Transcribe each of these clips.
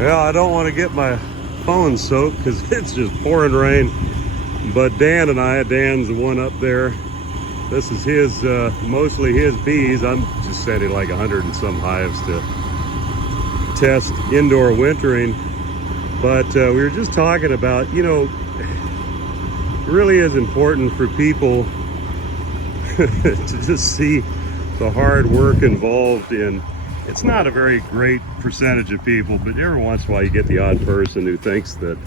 Yeah, I don't want to get my phone soaked because it's just pouring rain. But Dan's the one up there. This is his, mostly his bees. I'm just sending like 100 and some hives to test indoor wintering. But we were just talking about, you know, it really is important for people to just see the hard work involved in. It's not a very great percentage of people, but every once in a while you get the odd person who thinks that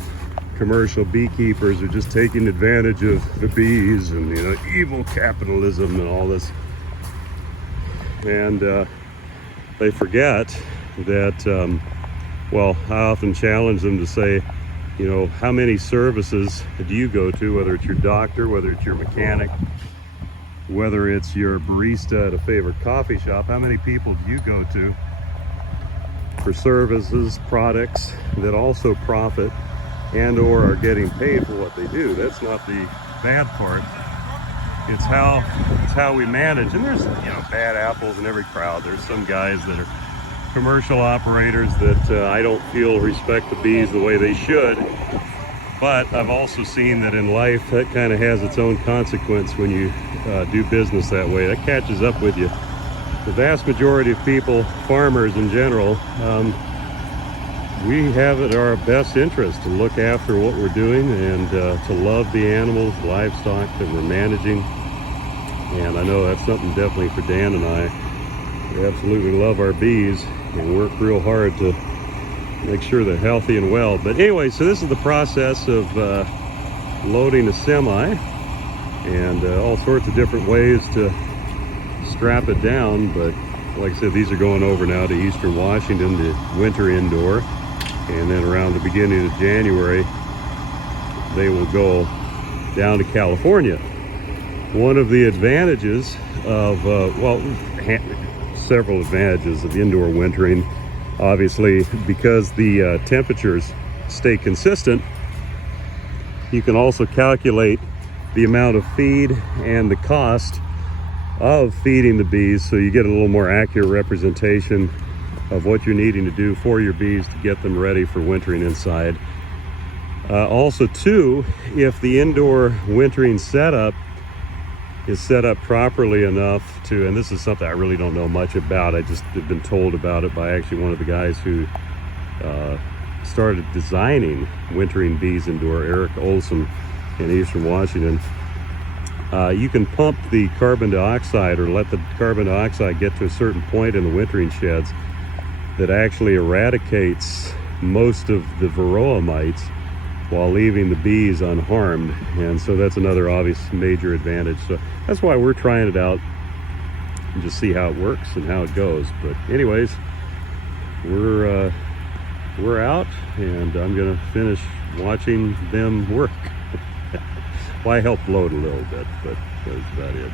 commercial beekeepers are just taking advantage of the bees and, you know, evil capitalism and all this. And they forget that, well, I often challenge them to say, you know, how many services do you go to, whether it's your doctor, whether it's your mechanic, whether it's your barista at a favorite coffee shop, how many people do you go to for services, products that also profit and or are getting paid for what they do? That's not the bad part. It's how we manage. And there's, you know, bad apples in every crowd. There's some guys that are commercial operators that I don't feel respect the bees the way they should. But I've also seen that in life that kind of has its own consequence when you do business that way. That catches up with you. The vast majority of people, farmers in general, we have it our best interest to look after what we're doing and to love the animals, livestock that we're managing. And I know that's something definitely for Dan and I. We absolutely love our bees and work real hard to make sure they're healthy and well. But anyway, so this is the process of loading a semi, and all sorts of different ways to strap it down. But like I said, these are going over now to Eastern Washington to winter indoor, and then around the beginning of January they will go down to California. One of the advantages of well, several advantages of indoor wintering, obviously, because the temperatures stay consistent, you can also calculate the amount of feed and the cost of feeding the bees, so you get a little more accurate representation of what you're needing to do for your bees to get them ready for wintering inside. Also too, if the indoor wintering setup is set up properly enough to, and this is something I really don't know much about, I just have been told about it by actually one of the guys who started designing wintering bees indoor, Eric Olson in Eastern Washington. You can pump the carbon dioxide, or let the carbon dioxide get to a certain point in the wintering sheds that actually eradicates most of the varroa mites while leaving the bees unharmed. And so that's another obvious major advantage. So that's why we're trying it out and just see how it works and how it goes. But anyways, we're out, and I'm gonna finish watching them work. Well, I helped load a little bit, but that's about it.